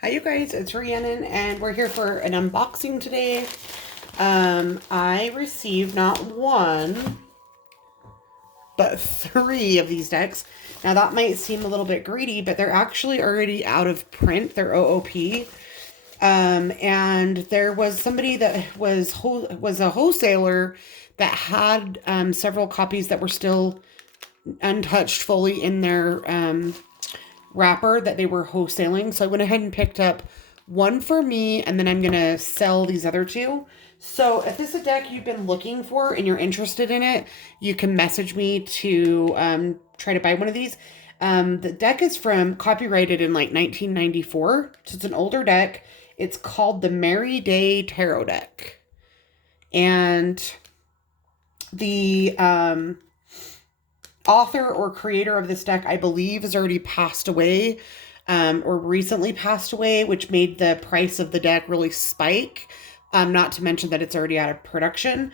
Hi you guys, it's Rhiannon and we're here for an unboxing today. I received not one, but three of these decks. Now that might seem a little bit greedy, but they're actually already out of print. They're OOP. And there was somebody that was a wholesaler that had several copies that were still untouched fully in their wrapper that they were wholesaling. So I went ahead and picked up one for me, and then I'm going to sell these other two. So if this is a deck you've been looking for and you're interested in it, you can message me to try to buy one of these. The deck is from copyrighted in like 1994. So it's an older deck. It's called the Merryday Tarot deck. And the author or creator of this deck, I believe, has already passed away or recently passed away, which made the price of the deck really spike. Not to mention that it's already out of production.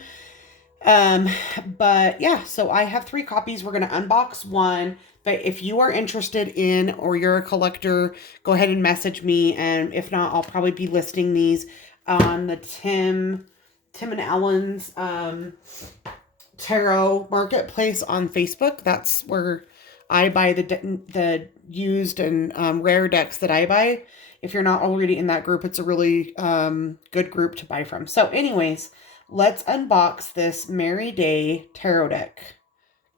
But yeah, so I have three copies. We're going to unbox one. But if you are interested in or you're a collector, go ahead and message me. And if not, I'll probably be listing these on the Tim and Ellen's tarot marketplace on Facebook. That's where I buy the used and rare decks that I buy. If you're not already in that group, it's a really good group to buy from. So anyways, let's unbox this Merryday Tarot deck.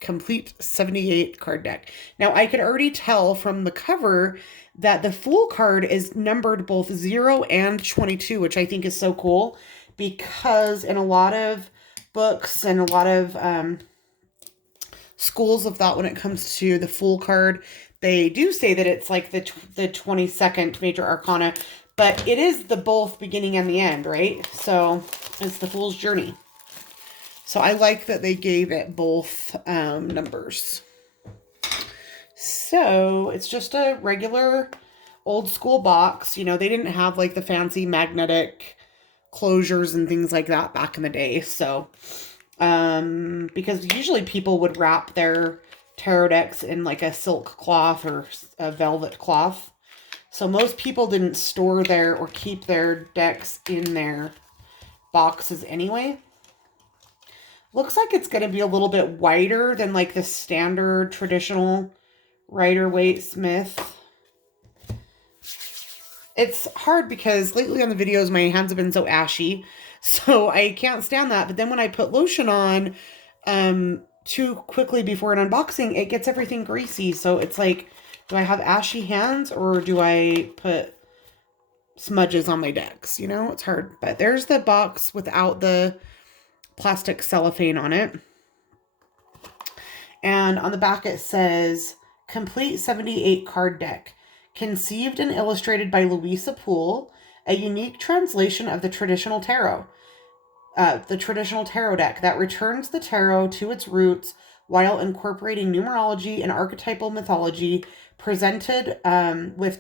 Complete 78 card deck. Now I could already tell from the cover that the Fool card is numbered both 0 and 22, which I think is so cool because in a lot of books and a lot of schools of thought when it comes to the Fool card, they do say that it's like the 22nd major arcana, but it is the both beginning and the end, right? So it's the Fool's Journey. So I like that they gave it both numbers. So it's just a regular old school box. You know, they didn't have like the fancy magnetic closures and things like that back in the day. So, because usually people would wrap their tarot decks in like a silk cloth or a velvet cloth. So most people didn't store their or keep their decks in their boxes anyway. Looks like it's going to be a little bit wider than like the standard traditional Rider-Waite Smith. It's hard because lately on the videos, my hands have been so ashy, so I can't stand that. But then when I put lotion on too quickly before an unboxing, it gets everything greasy. So it's like, do I have ashy hands or do I put smudges on my decks? You know, it's hard. But there's the box without the plastic cellophane on it. And on the back it says, complete 78 card deck. Conceived and illustrated by Louisa Poole, a unique translation of the traditional tarot deck that returns the tarot to its roots while incorporating numerology and archetypal mythology, presented with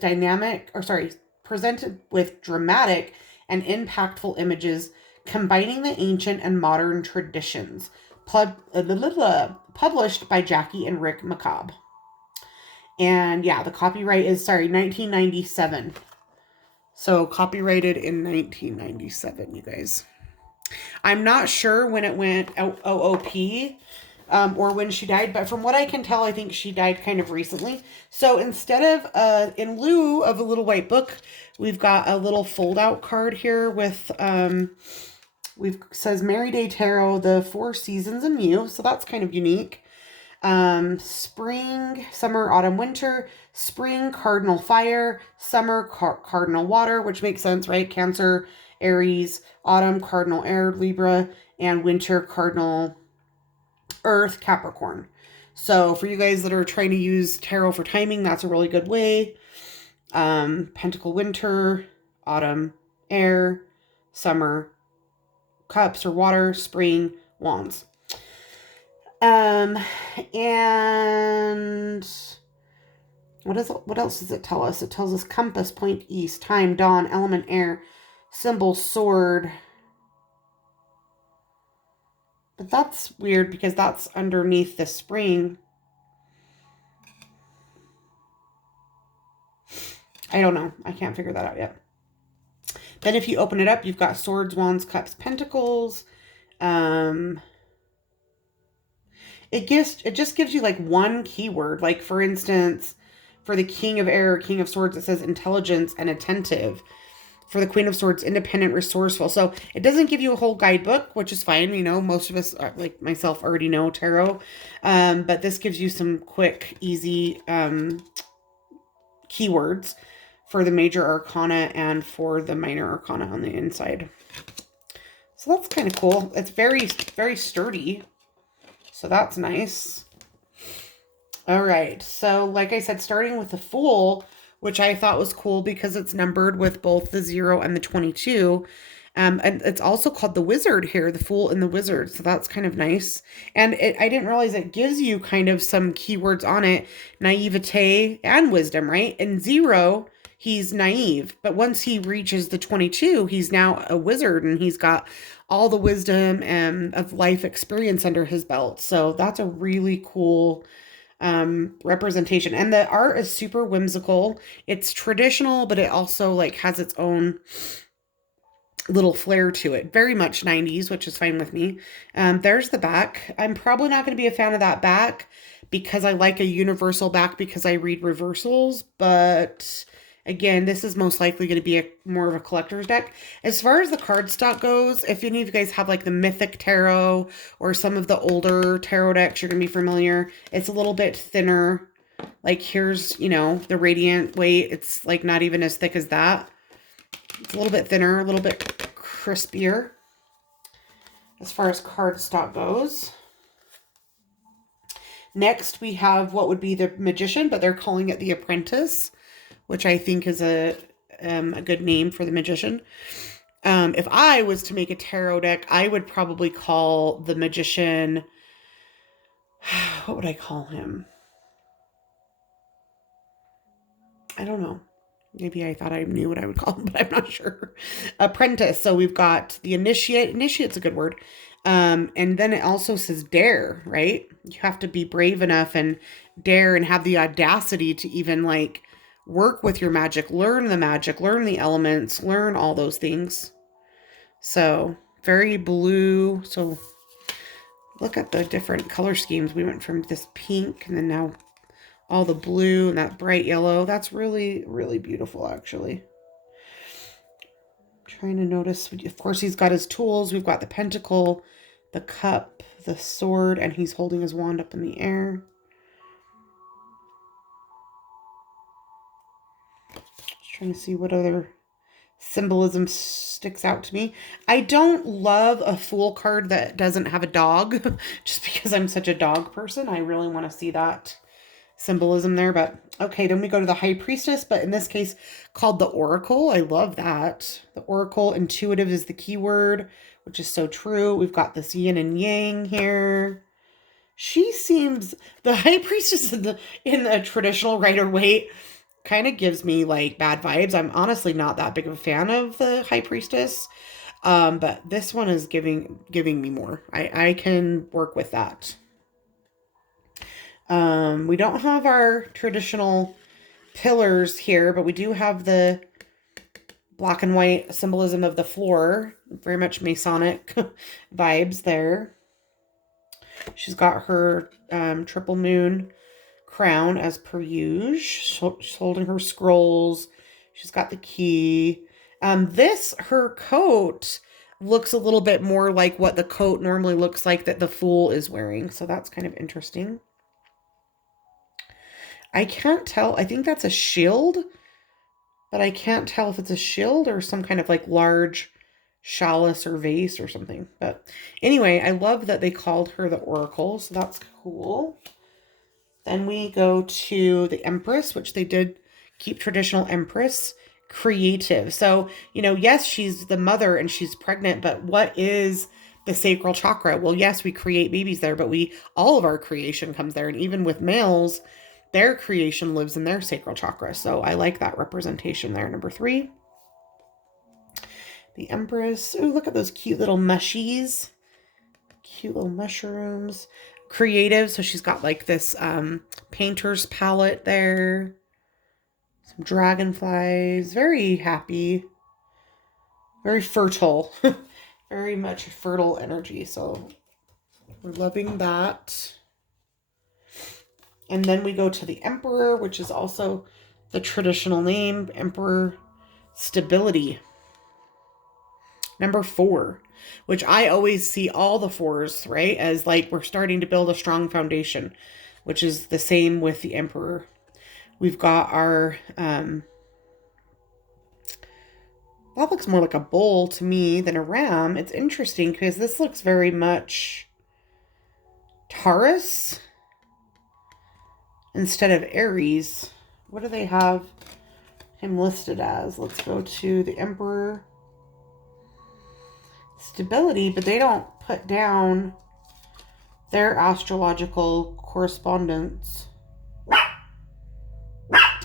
dramatic and impactful images, combining the ancient and modern traditions. Published by Jackie and Rick McCobb. And yeah, the copyright is, 1997. So copyrighted in 1997, you guys. I'm not sure when it went OOP or when she died, but from what I can tell, I think she died kind of recently. So instead of, in lieu of a little white book, we've got a little fold-out card here with, says Merryday Tarot, the 4 seasons in you. So that's kind of unique. Spring, summer, autumn, winter, spring, cardinal fire, summer, cardinal water, which makes sense, right? Cancer, Aries, autumn, cardinal air, Libra, and winter, cardinal earth, Capricorn. So for you guys that are trying to use tarot for timing, that's a really good way. Pentacle winter, autumn, air, summer, cups or water, spring, wands. And what else does it tell us? It tells us compass, point east, time, dawn, element air, symbol, sword. But that's weird because that's underneath the spring. I don't know. I can't figure that out yet. Then if you open it up, you've got Swords, Wands, Cups, Pentacles. Um, it just gives you like one keyword. Like for instance, for the King of Air, King of Swords, it says intelligence and attentive. For the Queen of Swords, independent, resourceful. So it doesn't give you a whole guidebook, which is fine. You know, most of us, like myself, already know tarot. But this gives you some quick, easy keywords for the major arcana and for the minor arcana on the inside. So that's kind of cool. It's very, very sturdy. So that's nice. All right. So like I said, starting with the Fool, which I thought was cool because it's numbered with both the 0 and the 22. And it's also called the Wizard here, the Fool and the Wizard. So that's kind of nice. And I didn't realize it gives you kind of some keywords on it. Naivete and wisdom, right? And 0, he's naive. But once he reaches the 22, he's now a wizard and he's got all the wisdom and of life experience under his belt. So that's a really cool representation. And the art is super whimsical. It's traditional, but it also like has its own little flair to it. Very much 90s, which is fine with me. There's the back. I'm probably not going to be a fan of that back because I like a universal back because I read reversals, but again, this is most likely going to be more of a collector's deck. As far as the cardstock goes, if any of you guys have like the Mythic Tarot or some of the older tarot decks, you're going to be familiar. It's a little bit thinner. Like here's, you know, the Radiant weight. It's like not even as thick as that. It's a little bit thinner, a little bit crispier as far as cardstock goes. Next, we have what would be the Magician, but they're calling it the Apprentice, which I think is a good name for the Magician. If I was to make a tarot deck, I would probably call the Magician, what would I call him? I don't know. Maybe I thought I knew what I would call him, but I'm not sure. Apprentice. So we've got the Initiate. Initiate's a good word. And then it also says dare, right? You have to be brave enough and dare and have the audacity to even like work with your magic, learn the elements, learn all those things. So very blue. So look at the different color schemes. We went from this pink and then now all the blue and that bright yellow. That's really, really beautiful, actually. I'm trying to notice. Of course, he's got his tools. We've got the pentacle, the cup, the sword, and he's holding his wand up in the air. Just trying to see what other symbolism sticks out to me. I don't love a Fool card that doesn't have a dog, just because I'm such a dog person. I really want to see that symbolism there. But okay, then we go to the High Priestess, but in this case called the Oracle. I love that. The Oracle, intuitive is the keyword, which is so true. We've got this yin and yang here. She seems, the High Priestess in the traditional Rider-Waite kind of gives me like bad vibes. I'm honestly not that big of a fan of the High Priestess. But this one is giving me more. I can work with that. We don't have our traditional pillars here, but we do have the black and white symbolism of the floor. Very much Masonic vibes there. She's got her triple moon crown as per usual. She's holding her scrolls. She's got the key. Her coat looks a little bit more like what the coat normally looks like that the Fool is wearing. So that's kind of interesting. I can't tell. I think that's a shield, but I can't tell if it's a shield or some kind of like large chalice or vase or something. But anyway, I love that they called her the Oracle, so that's cool. Then we go to the Empress, which they did keep traditional Empress. Creative. So, you know, yes, she's the mother and she's pregnant, but what is the sacral chakra? Well, yes, we create babies there, but all of our creation comes there. And even with males, their creation lives in their sacral chakra. So I like that representation there. Number 3. The Empress. Oh, look at those cute little mushies. Cute little mushrooms. Creative. So she's got like this painter's palette there. Some dragonflies. Very happy. Very fertile. Very much fertile energy. So we're loving that. And then we go to the Emperor, which is also the traditional name. Emperor, stability. Number 4, which I always see all the 4s, right, as like we're starting to build a strong foundation, which is the same with the Emperor. We've got our, that looks more like a bull to me than a ram. It's interesting because this looks very much Taurus instead of Aries. What do they have him listed as? Let's go to the Emperor. Stability, but they don't put down their astrological correspondence.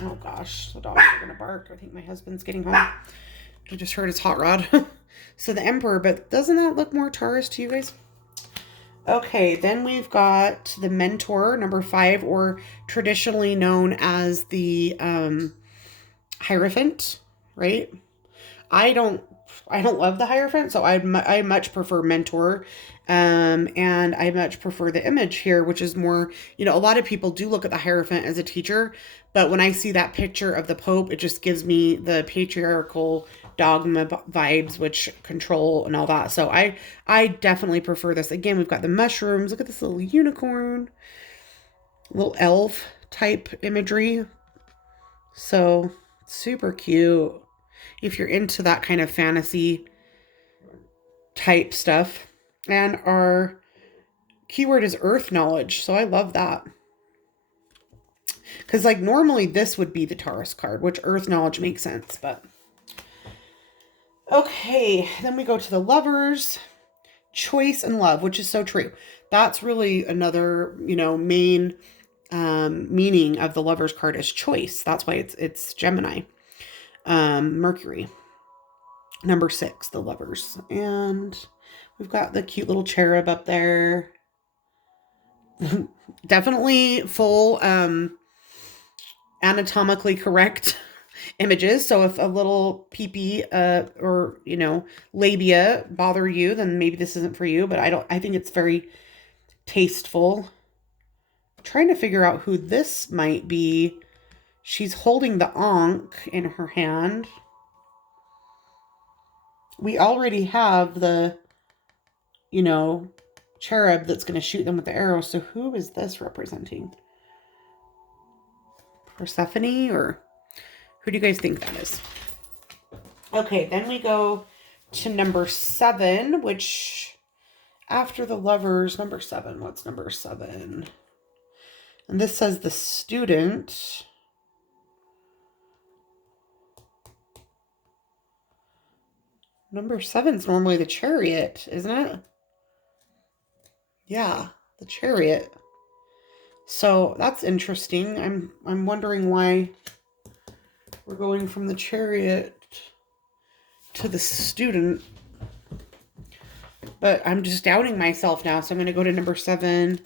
Oh gosh, the dogs are gonna bark. I think my husband's getting home. I just heard his hot rod. So the Emperor, but doesn't that look more Taurus to you guys? Okay, then we've got the Mentor, number 5, or traditionally known as the Hierophant, right? I don't love the Hierophant, so I much prefer Mentor. And I much prefer the image here, which is more, you know, a lot of people do look at the Hierophant as a teacher, but when I see that picture of the Pope, it just gives me the patriarchal dogma vibes, which control and all that. So I definitely prefer this. Again, we've got the mushrooms. Look at this little unicorn, little elf type imagery. So super cute. If you're into that kind of fantasy type stuff. And our keyword is earth knowledge. So I love that. Because like normally this would be the Taurus card, which earth knowledge makes sense. But okay, then we go to the Lovers, choice and love, which is so true. That's really another, you know, main meaning of the Lovers card is choice. That's why it's Gemini. Mercury. Number 6, the Lovers. And we've got the cute little cherub up there. Definitely full anatomically correct images. So if a little peepee or, you know, labia bother you, then maybe this isn't for you. But I think it's very tasteful. I'm trying to figure out who this might be. She's holding the Ankh in her hand. We already have the, you know, cherub that's going to shoot them with the arrow. So who is this representing? Persephone, or who do you guys think that is? Okay, then we go to number 7, which after the Lovers, number 7, what's number 7? And this says the Student. Number 7 is normally the Chariot, isn't it? Yeah, the Chariot. So that's interesting. I'm wondering why we're going from the Chariot to the Student. But I'm just doubting myself now, so I'm going to go to number 7.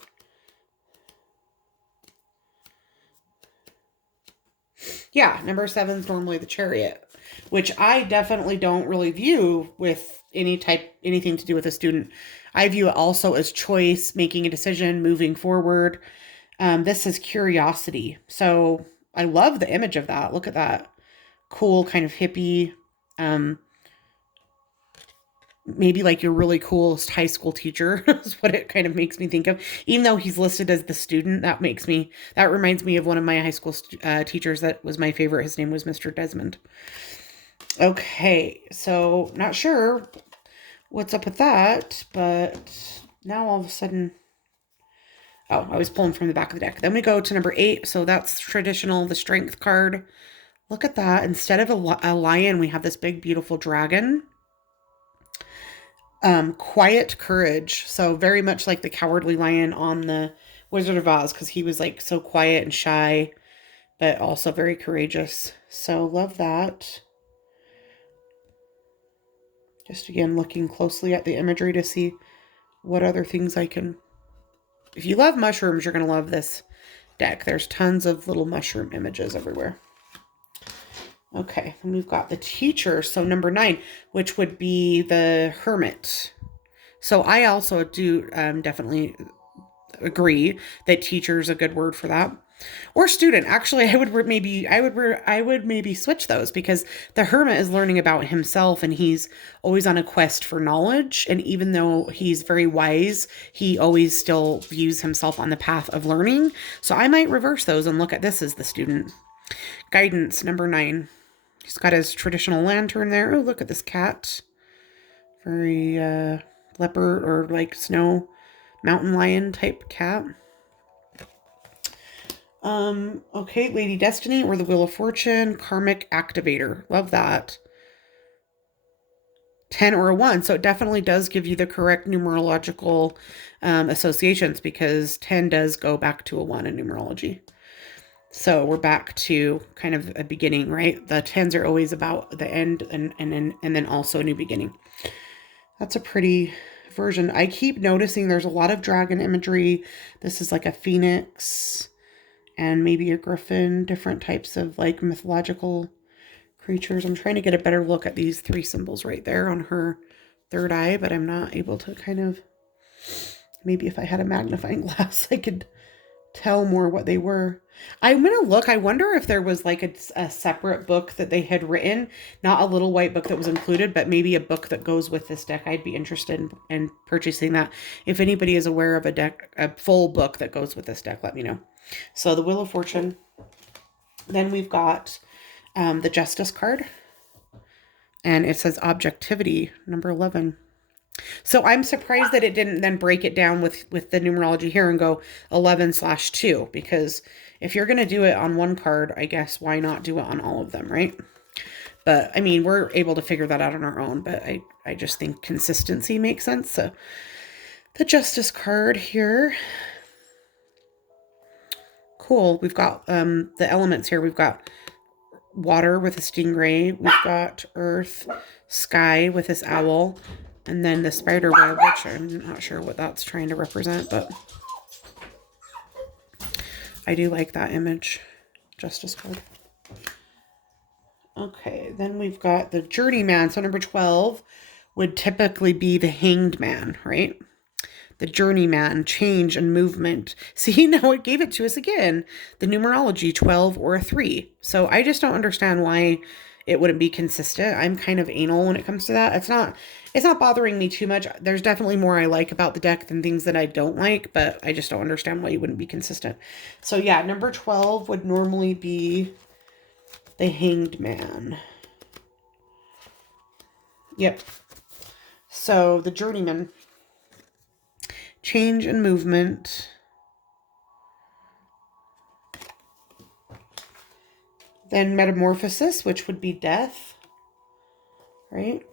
Yeah, number 7 is normally the Chariot, which I definitely don't really view with anything to do with a student. I view it also as choice, making a decision, moving forward. This is curiosity. So I love the image of that. Look at that cool kind of hippie, maybe like your really cool high school teacher is what it kind of makes me think of. Even though he's listed as the Student, that reminds me of one of my high school teachers that was my favorite. His name was Mr. Desmond. Okay, so not sure what's up with that, but now all of a sudden, oh, I was pulling from the back of the deck. Then we go to number 8. So that's traditional, the Strength card. Look at that. Instead of a lion, we have this big, beautiful dragon. Quiet courage. So very much like the Cowardly Lion on the Wizard of Oz, because he was like so quiet and shy, but also very courageous. So love that. Just again, looking closely at the imagery to see what other things I can... If you love mushrooms, you're going to love this deck. There's tons of little mushroom images everywhere. Okay, and we've got the Teacher, so number 9, which would be the Hermit. So I also do definitely agree that teacher is a good word for that. Or student. Actually, I would maybe switch those, because the hermit is learning about himself and he's always on a quest for knowledge, and even though he's very wise, he always still views himself on the path of learning. So I might reverse those and look at this as the student. Guidance, number 9. He's got his traditional lantern there. Oh, look at this cat. Very leopard or like snow mountain lion type cat. Okay, Lady Destiny or the Wheel of Fortune, Karmic Activator. Love that. 10 or a 1. So it definitely does give you the correct numerological associations, because 10 does go back to a 1 in numerology. So we're back to kind of a beginning, right? The 10s are always about the end and then also a new beginning. That's a pretty version. I keep noticing there's a lot of dragon imagery. This is like a phoenix and maybe a griffin, different types of like mythological creatures. I'm trying to get a better look at these 3 symbols right there on her third eye, but I'm not able to kind of, maybe if I had a magnifying glass, I could tell more what they were. I'm going to look. I wonder if there was like a separate book that they had written, not a little white book that was included, but maybe a book that goes with this deck. I'd be interested in purchasing that. If anybody is aware of a full book that goes with this deck, let me know. So the Wheel of Fortune. Then we've got the Justice card. And it says objectivity, number 11. So I'm surprised that it didn't then break it down with the numerology here and go 11/2, because if you're going to do it on one card, I guess why not do it on all of them, right? But I mean, we're able to figure that out on our own, but I just think consistency makes sense. So the Justice card here. Cool. We've got the elements here. We've got water with a stingray. We've got earth, sky with this owl, and then the spider web, which I'm not sure what that's trying to represent, but I do like that image. Justice card. Okay, then we've got the Journeyman. So number 12 would typically be the Hanged Man, right? The Journeyman, change and movement. See, now it gave it to us again. The numerology, 12 or a 3. So I just don't understand why it wouldn't be consistent. I'm kind of anal when it comes to that. It's not bothering me too much. There's definitely more I like about the deck than things that I don't like, but I just don't understand why you wouldn't be consistent. So yeah, number 12 would normally be the Hanged Man. Yep. So the Journeyman, change and movement. Then metamorphosis, which would be death, right?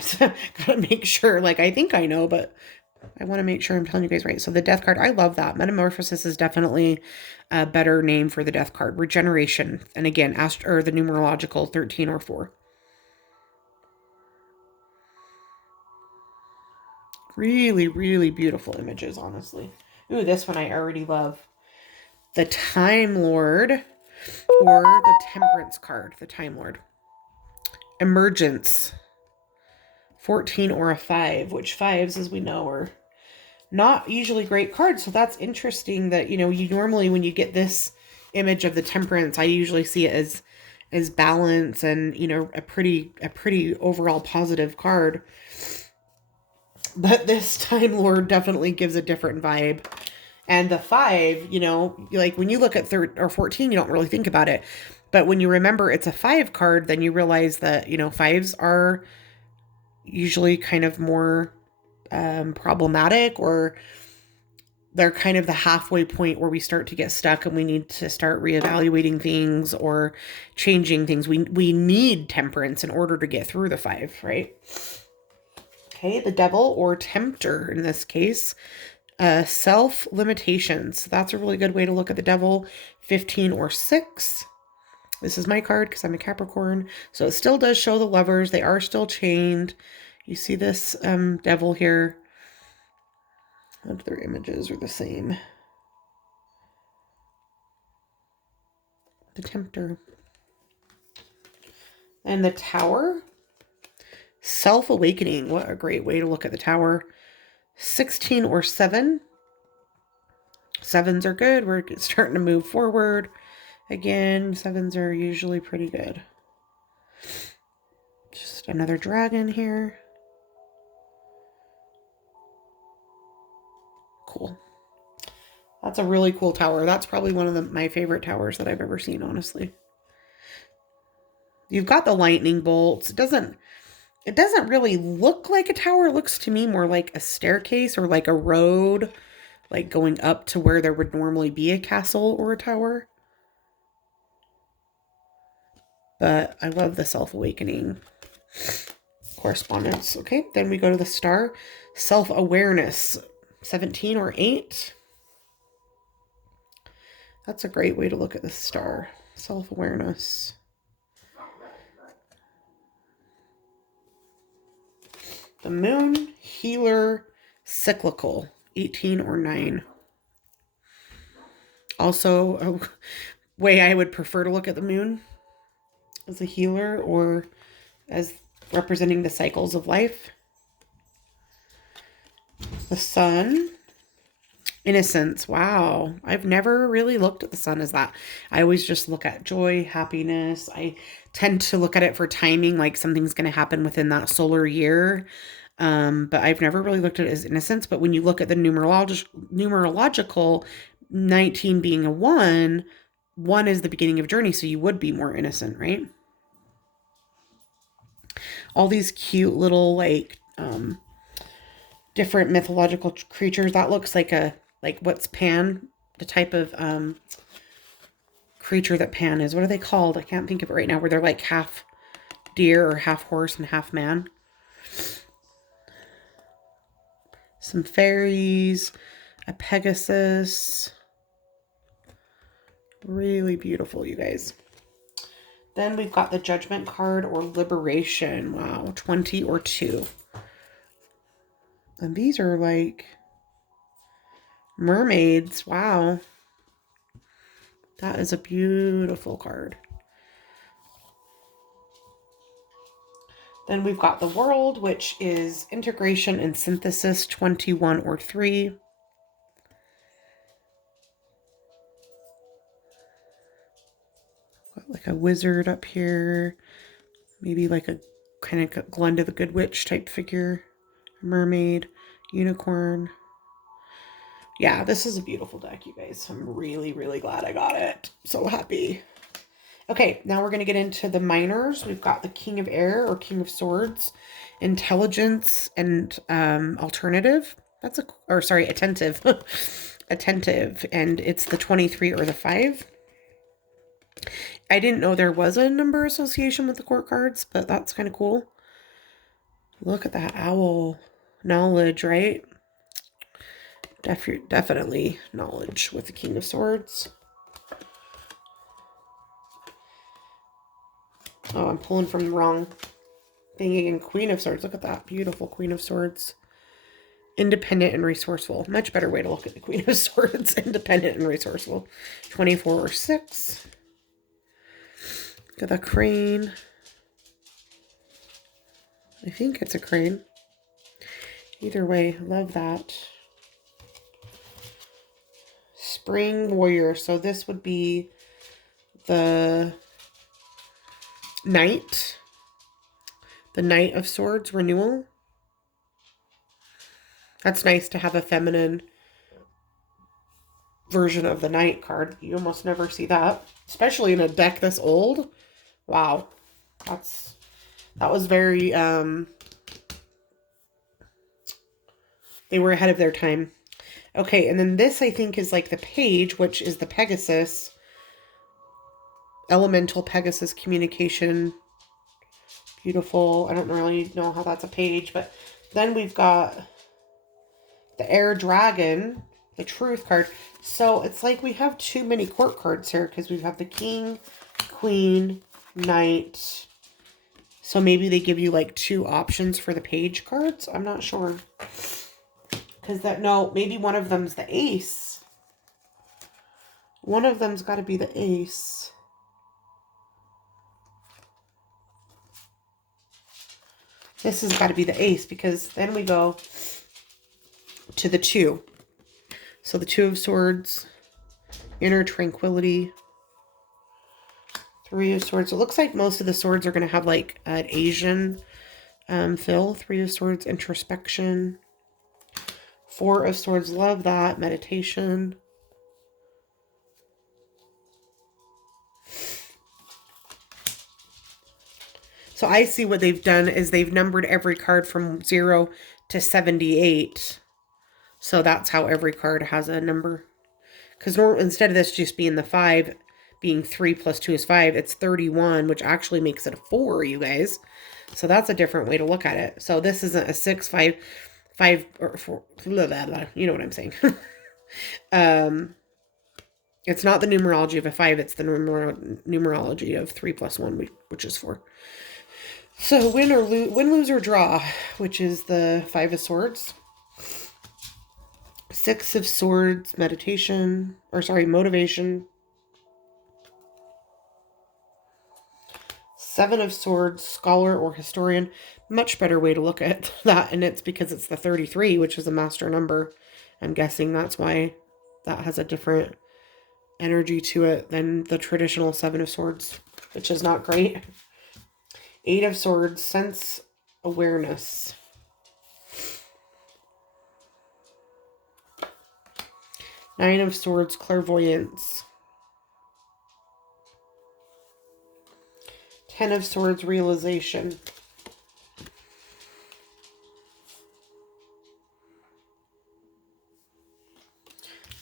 So, gotta make sure, like, I think I know, but I want to make sure I'm telling you guys right. So the death card, I love that. Metamorphosis is definitely a better name for the death card. Regeneration. And again, or the numerological 13 or 4. Really, really beautiful images, honestly. Ooh, this one I already love. The Time Lord, or the Temperance card, the Time Lord. Emergence. 14 or a 5, which 5s, as we know, are not usually great cards. So that's interesting that, you normally when you get this image of the Temperance, I usually see it as balance and, a pretty overall positive card. But this Time Lord definitely gives a different vibe. And the 5, like when you look at 13 or 14, you don't really think about it. But when you remember it's a 5 card, then you realize that, 5s are usually kind of more problematic, or they're kind of the halfway point where we start to get stuck and we need to start reevaluating things or changing things. We need temperance in order to get through the 5, right? Okay, the Devil or Tempter in this case. Self-limitations. That's a really good way to look at the Devil. 15 or 6. This is my card because I'm a Capricorn. So it still does show the lovers. They are still chained. You see this Devil here. Their images are the same. The Tempter. And the Tower. Self-awakening. What a great way to look at the Tower. 16 or 7. 7s are good. We're starting to move forward. Again, 7s are usually pretty good. Just another dragon here. Cool. That's a really cool tower. That's probably one of my favorite towers that I've ever seen, honestly. You've got the lightning bolts. It doesn't really look like a tower. It looks to me more like a staircase or like a road, like going up to where there would normally be a castle or a tower. But I love the self-awakening correspondence. Okay, then we go to the star. Self-awareness. 17 or 8. That's a great way to look at the star. Self-awareness. The moon, healer, cyclical. 18 or 9. Also, a way I would prefer to look at the moon as a healer or as representing the cycles of life. The sun, innocence. Wow. I've never really looked at the sun as that. I always just look at joy, happiness. I tend to look at it for timing, like something's going to happen within that solar year. But I've never really looked at it as innocence. But when you look at the numerological 19 being a 1 is the beginning of journey. So you would be more innocent, right? All these cute little like different mythological creatures. That looks like what's Pan, the type of creature that Pan is. What are they called? I can't think of it right now, where they're like half deer or half horse and half man. Some fairies, a Pegasus. Really beautiful, you guys. Then we've got the Judgment card or Liberation. Wow, 20 or 2. And these are like mermaids. Wow. That is a beautiful card. Then we've got the World, which is integration and synthesis, 21 or 3. Got like a wizard up here. Maybe like a kind of Glenda the Good Witch type figure. Mermaid, unicorn. Yeah, this is a beautiful deck, you guys. I'm really, really glad I got it. So happy. Okay, now we're going to get into the minors. We've got the King of Air or King of Swords, intelligence, and alternative. Attentive. Attentive, and it's the 23 or the 5. I didn't know there was a number association with the court cards, but that's kind of cool. Look at that owl. Knowledge, right? Definitely knowledge with the King of Swords. Oh, I'm pulling from the wrong thing again. Queen of Swords. Look at that. Beautiful Queen of Swords. Independent and resourceful. Much better way to look at the Queen of Swords. Independent and resourceful. 24 or 6. Look at the crane. I think it's a crane. Either way, love that. Spring Warrior. So this would be the Knight. The Knight of Swords renewal. That's nice to have a feminine version of the Knight card. You almost never see that. Especially in a deck this old. Wow. That was very, they were ahead of their time. Okay, and then this I think is like the Page, which is the Pegasus. Elemental Pegasus communication. Beautiful. I don't really know how that's a page, but then we've got the Air Dragon, the Truth card. So it's like we have too many court cards here because we have the King, Queen, Knight. So maybe they give you like 2 options for the Page cards. I'm not sure. Because maybe one of them's the Ace. One of them's got to be the Ace. This has got to be the ace, because then we go to the 2. So the 2 of Swords, inner tranquility, 3 of Swords. It looks like most of the swords are going to have like an Asian feel. 3 of Swords, introspection. 4 of Swords, love that, meditation. So I see what they've done is they've numbered every card from 0 to 78. So that's how every card has a number. Because instead of this just being the 5, being 3 plus 2 is 5, it's 31, which actually makes it a 4, you guys. So that's a different way to look at it. So this isn't a 6, 5, 5, or 4, blah, blah, blah. You know what I'm saying. It's not the numerology of a 5, it's the numerology of 3 plus 1, which is 4. So win, lose, or draw, which is the 5 of Swords. 6 of Swords, meditation, or sorry, motivation. 7 of Swords, scholar or historian. Much better way to look at that, and it's because it's the 33, which is a master number. I'm guessing that's why that has a different energy to it than the traditional 7 of Swords, which is not great. 8 of Swords, sense awareness. 9 of Swords, clairvoyance. 10 of Swords, realization.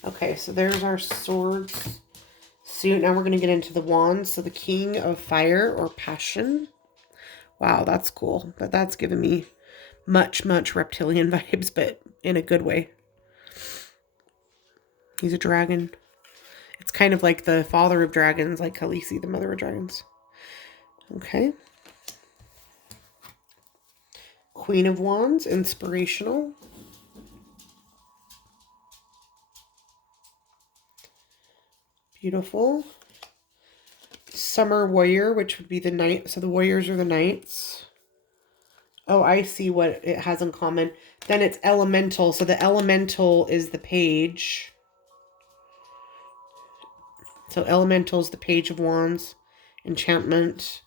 Okay, so there's our swords. So now we're going to get into the wands. So the King of Fire or passion. Wow, that's cool. But that's giving me much reptilian vibes, but in a good way. He's a dragon. It's kind of like the father of dragons, like Khaleesi, the mother of dragons. Okay. Queen of Wands, inspirational. Beautiful. Summer Warrior, which would be the knight. So the warriors are the knights. Oh, I see what it has in common. Then it's elemental. So the elemental is the page. So elemental is the page of wands. Enchantment.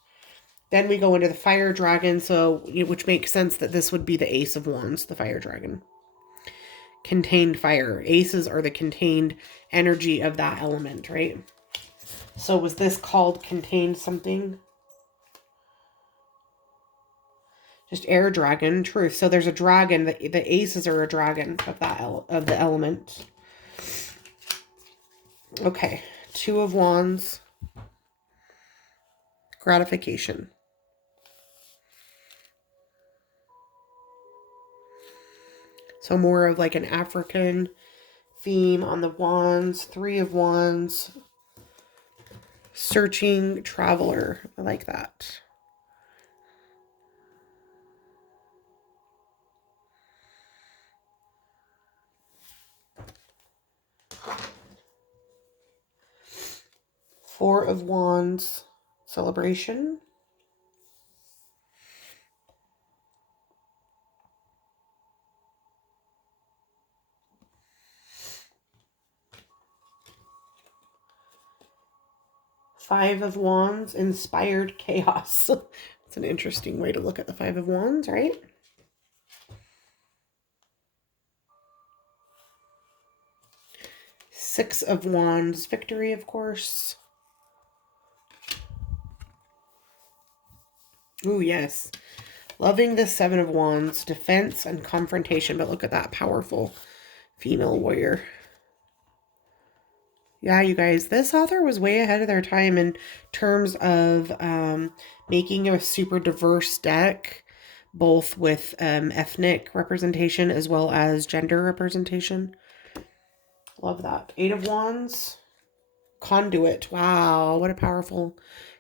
Then we go into the fire dragon. So, which makes sense that this would be the ace of wands, the fire dragon. Contained fire. Aces are the contained energy of that element, right? So was this called contained something? Just air dragon, truth. So there's a dragon. The aces are a dragon of that of the element. Okay, 2 of Wands. Gratification. So more of like an African theme on the wands. 3 of Wands. Searching traveler. I like that. Four of Wands, celebration. Five of Wands, inspired chaos. It's an interesting way to look at the Five of Wands, right? Six of Wands, victory, of course. Ooh, yes. Loving the Seven of Wands, defense and confrontation. But look at that powerful female warrior. Yeah, you guys, this author was way ahead of their time in terms of making a super diverse deck, both with ethnic representation as well as gender representation. Love that. 8 of Wands, conduit. Wow, what a powerful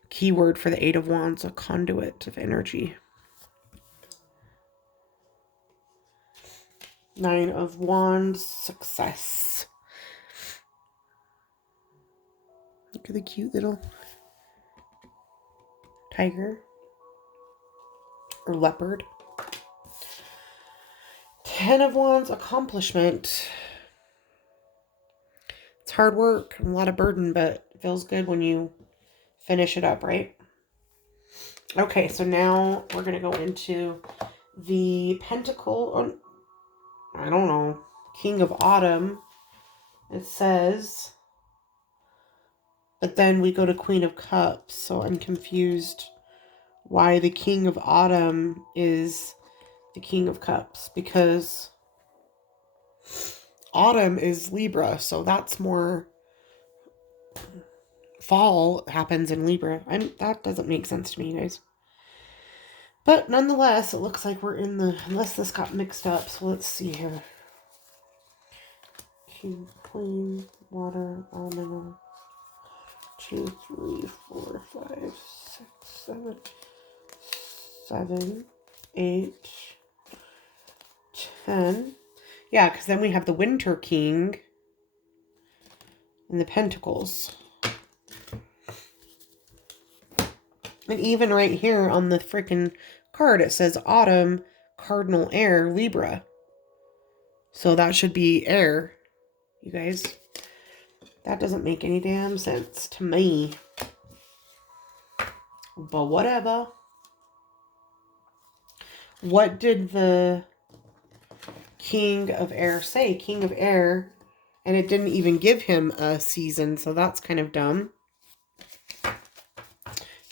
keyword for the 8 of Wands, a conduit of energy. 9 of Wands, success. Look at the cute little tiger or leopard. Ten of Wands, accomplishment. It's hard work, a lot of burden, but it feels good when you finish it up, right? Okay, so now we're going to go into the Pentacle, I don't know, King of Autumn. It says, but then we go to Queen of Cups, so I'm confused why the King of Autumn is the King of Cups, because Autumn is Libra, so that's more fall happens in Libra. That doesn't make sense to me, you guys. But nonetheless, it looks like we're in the, unless this got mixed up, so let's see here. King, Queen, Water, Elemental, 2, 3, 4, 5, 6, 7, 8, 10. Yeah, because then we have the Winter King and the Pentacles. And even right here on the freaking card, it says Autumn, Cardinal Air, Libra. So that should be air, you guys. That doesn't make any damn sense to me. But whatever. What did the King of Air say? King of Air. And it didn't even give him a season, so that's kind of dumb.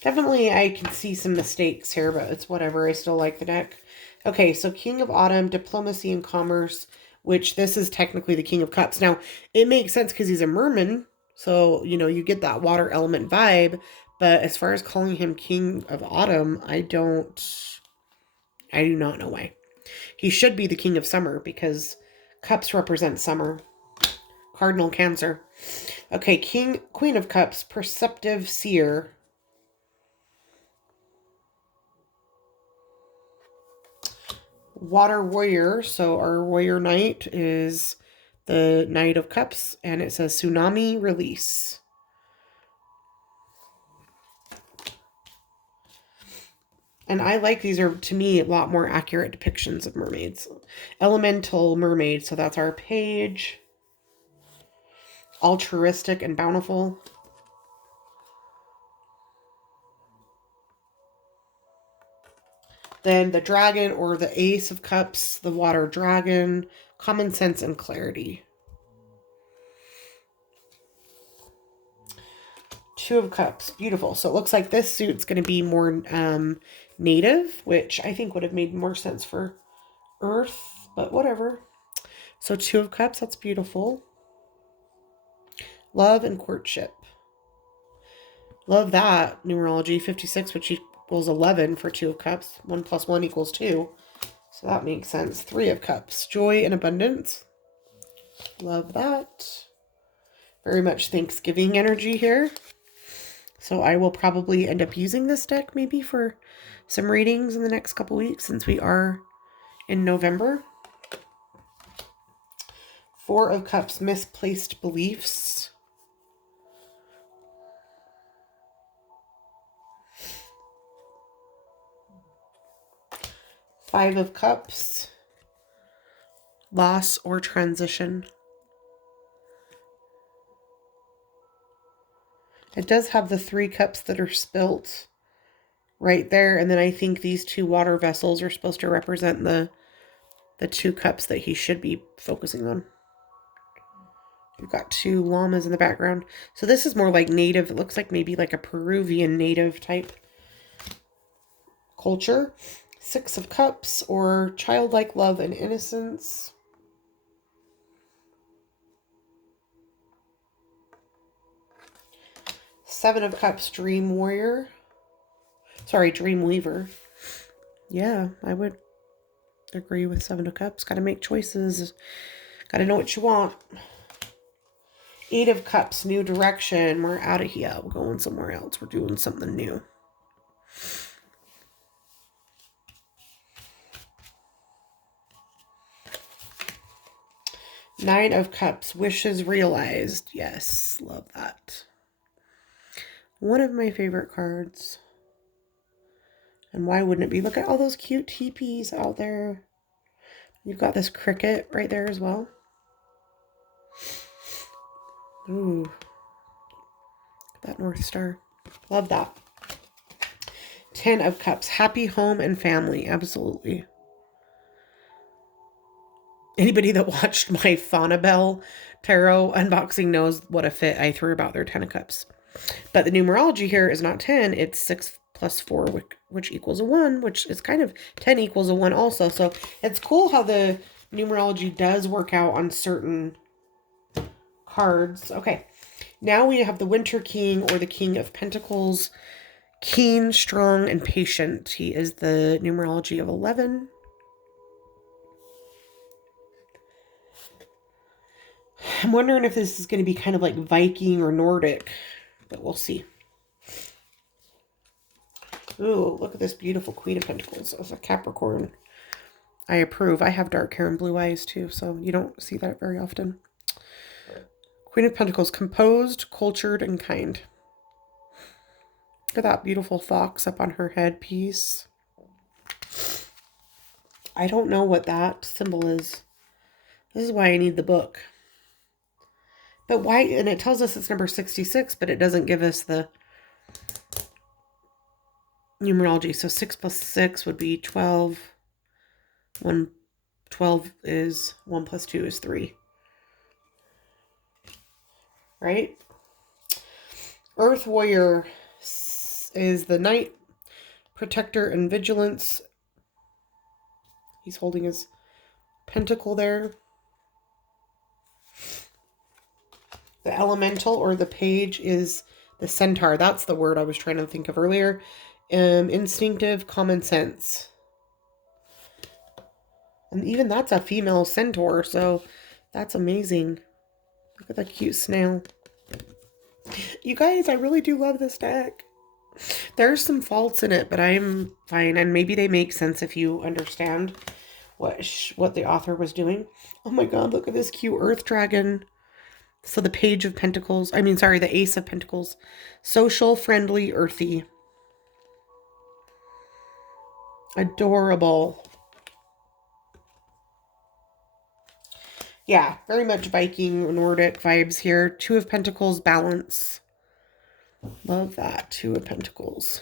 Definitely, I can see some mistakes here, but it's whatever. I still like the deck. Okay, so King of Autumn, Diplomacy and Commerce, which this is technically the King of Cups. Now, it makes sense because he's a merman, so, you know, you get that water element vibe. But as far as calling him King of Autumn, I do not know why. He should be the King of Summer because Cups represent summer. Cardinal Cancer. Okay, Queen of Cups, Perceptive Seer. Water Warrior, so our Warrior Knight is the Knight of Cups, and it says Tsunami Release. And I like these are, to me, a lot more accurate depictions of mermaids. Elemental Mermaid, so that's our page. Altruistic and Bountiful. Then the Dragon, or the Ace of Cups, the Water Dragon, Common Sense and Clarity. Two of Cups, beautiful. So it looks like this suit's going to be more native, which I think would have made more sense for Earth, but whatever. So Two of Cups, that's beautiful. Love and Courtship. Love that numerology, 56, which equals 11 for Two of Cups. 1 + 1 = 2. So that makes sense. Three of Cups, Joy and Abundance. Love that. Very much Thanksgiving energy here. So I will probably end up using this deck maybe for some readings in the next couple weeks since we are in November. Four of Cups, Misplaced Beliefs. Five of Cups, Loss or Transition. It does have the 3 cups that are spilt right there. And then I think these 2 water vessels are supposed to represent the 2 cups that he should be focusing on. We've got 2 llamas in the background. So this is more like native. It looks like maybe like a Peruvian native type culture. 6 of Cups, or childlike love and innocence. Seven of Cups, Dream Warrior. Sorry, Dream Weaver. Yeah, I would agree with Seven of Cups. Got to make choices. Got to know what you want. 8 of Cups, New Direction. We're out of here. We're going somewhere else. We're doing something new. 9 of Cups, Wishes Realized. Yes, love that. One of my favorite cards. And why wouldn't it be? Look at all those cute teepees out there. You've got this cricket right there as well. Ooh. That North Star. Love that. 10 of Cups. Happy home and family. Absolutely. Anybody that watched my Faunabelle tarot unboxing knows what a fit I threw about their 10 of Cups. But the numerology here is not 10. It's 6 plus 4, which equals a 1, which is kind of 10 equals a 1 also. So it's cool how the numerology does work out on certain cards. Okay. Now we have the Winter King, or the King of Pentacles. Keen, strong, and patient. He is the numerology of 11. I'm wondering if this is going to be kind of like Viking or Nordic, but we'll see. Ooh, look at this beautiful Queen of Pentacles. It's a Capricorn. I approve. I have dark hair and blue eyes too, so you don't see that very often. Queen of Pentacles, composed, cultured, and kind. Look at that beautiful fox up on her headpiece. I don't know what that symbol is. This is why I need the book. But why? And it tells us it's number 66, but it doesn't give us the numerology. So 6 plus 6 would be 12. 12 is 1 plus 2 is 3. Right? Earth Warrior is the Knight, Protector, and Vigilance. He's holding his pentacle there. The Elemental, or the Page, is the Centaur. That's the word I was trying to think of earlier. Instinctive, common sense. And even that's a female centaur, so that's amazing. Look at that cute snail. You guys, I really do love this deck. There's some faults in it, but I'm fine. And maybe they make sense if you understand what the author was doing. Oh my god, look at this cute earth dragon. So the Page of Pentacles, the Ace of Pentacles. Social, friendly, earthy. Adorable. Yeah, very much Viking, Nordic vibes here. 2 of Pentacles, balance. Love that. 2 of Pentacles.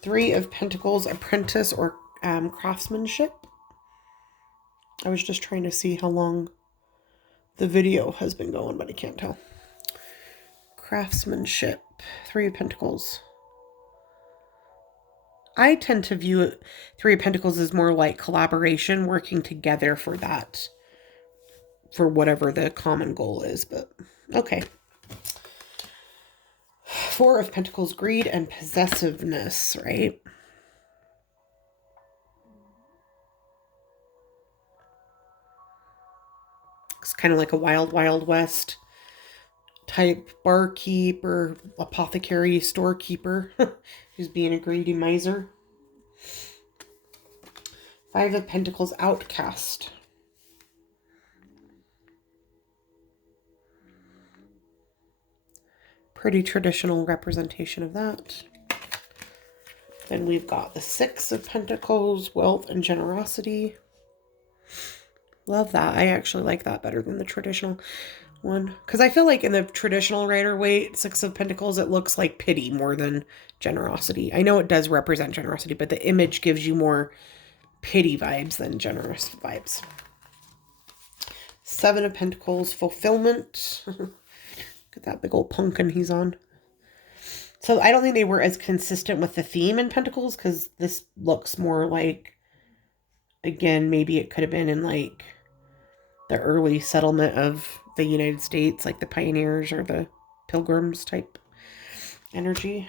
3 of Pentacles, apprentice, or craftsmanship. I was just trying to see how long the video has been going, but I can't tell. Craftsmanship. 3 of Pentacles. I tend to view it, 3 of Pentacles as more like collaboration, working together for that, for whatever the common goal is, but okay. 4 of Pentacles, greed and possessiveness, right? It's kind of like a wild, wild west type barkeep or apothecary storekeeper who's being a greedy miser. 5 of Pentacles, outcast. Pretty traditional representation of that. Then we've got the 6 of Pentacles, wealth and generosity. Love that. I actually like that better than the traditional one. Because I feel like in the traditional Rider-Waite 6 of Pentacles, it looks like pity more than generosity. I know it does represent generosity, but the image gives you more pity vibes than generous vibes. 7 of Pentacles, fulfillment. Look at that big old pumpkin he's on. So I don't think they were as consistent with the theme in Pentacles, because this looks more like, again, maybe it could have been in like the early settlement of the United States, like the pioneers or the pilgrims type energy.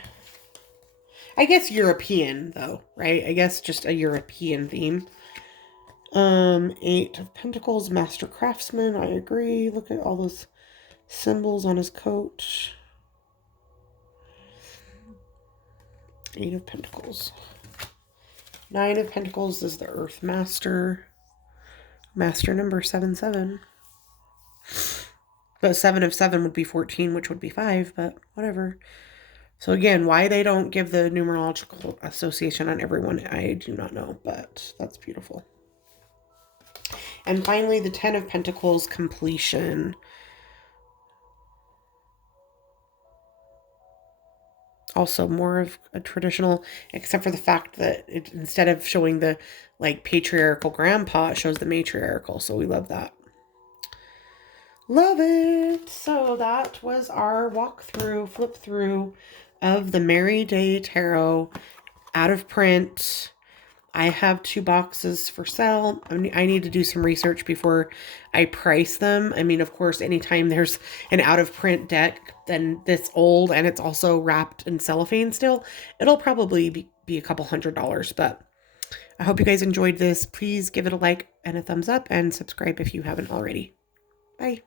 I guess European though, right? I guess just a European theme. 8 of Pentacles, master craftsman. I agree. Look at all those symbols on his coat. 8 of Pentacles. 9 of Pentacles is the Earth Master. Master number 7-7. But 7 of 7 would be 14, which would be 5, but whatever. So again, why they don't give the numerological association on everyone, I do not know, but that's beautiful. And finally, the 10 of Pentacles, completion. Also more of a traditional, except for the fact that instead of showing the like patriarchal grandpa, it shows the matriarchal. So we love that. Love it. So that was our walkthrough, flip through of the Merryday Tarot, out of print. I have 2 boxes for sale. I need to do some research before I price them. I mean, of course, anytime there's an out of print deck, then this old and it's also wrapped in cellophane still, it'll probably be a couple $100. But I hope you guys enjoyed this. Please give it a like and a thumbs up and subscribe if you haven't already. Bye.